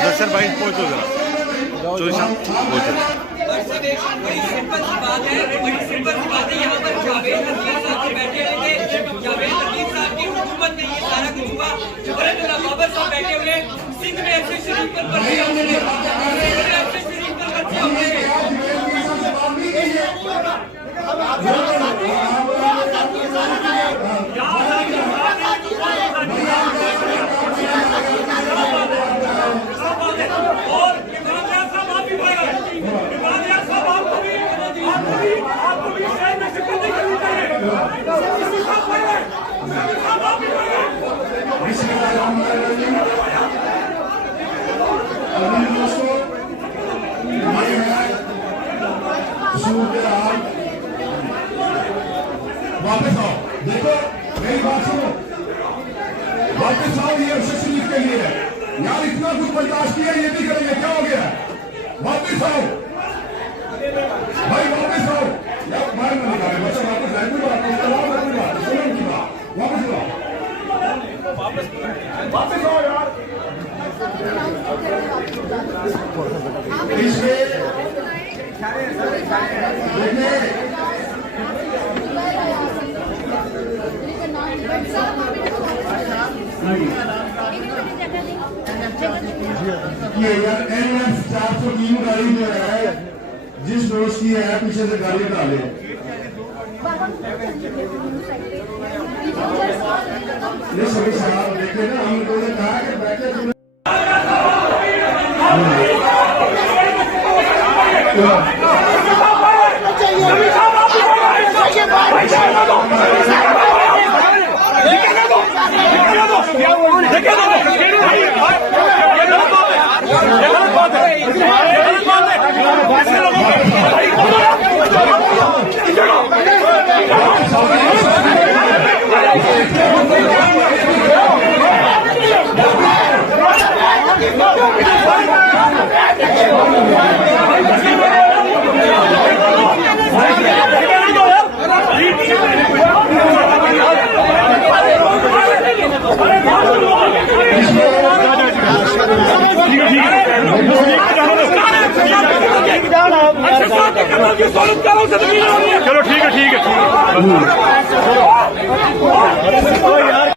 मुदस्सिर भाई पहुंचो जरा, चौधरी साहब पहुंचो। बड़ी सिंपल सी बात है, बड़ी सिंपल सी बात है। यहाँ पर जावेद नज़ीर साहब बैठे हुए थे, जावेद नज़ीर साहब की हुकूमत में ये सारा कुछ हुआ। वरना बाबर साहब बैठे हुए सिंध में ऐसे शरीफ पर पर्चे होते थे, ऐसे शरीफ पर पर्चे होते थे। वापस आओ, देखो मेरी बात सुनो, वापस आओ। ये अरशद शरीफ के लिए है यार, इतना कुछ बर्दाश्त किया, ये भी करेंगे, क्या हो गया? वापस आओ भाई, वापस आओ यार, बाहर ना निकाले बच्चा, वापस आए, कोई बात नहीं, सुनो उनकी बात, वापस आओ, वापस आओ यार। ये यार NF 403 गाड़ी जो है, जिस दोस्त की है पीछे से गाड़ी डाले, ये सभी साहब देखे ना, हम लोगों ने कहा कि बैठे चलो ठीक है, ठीक है, ठीक है।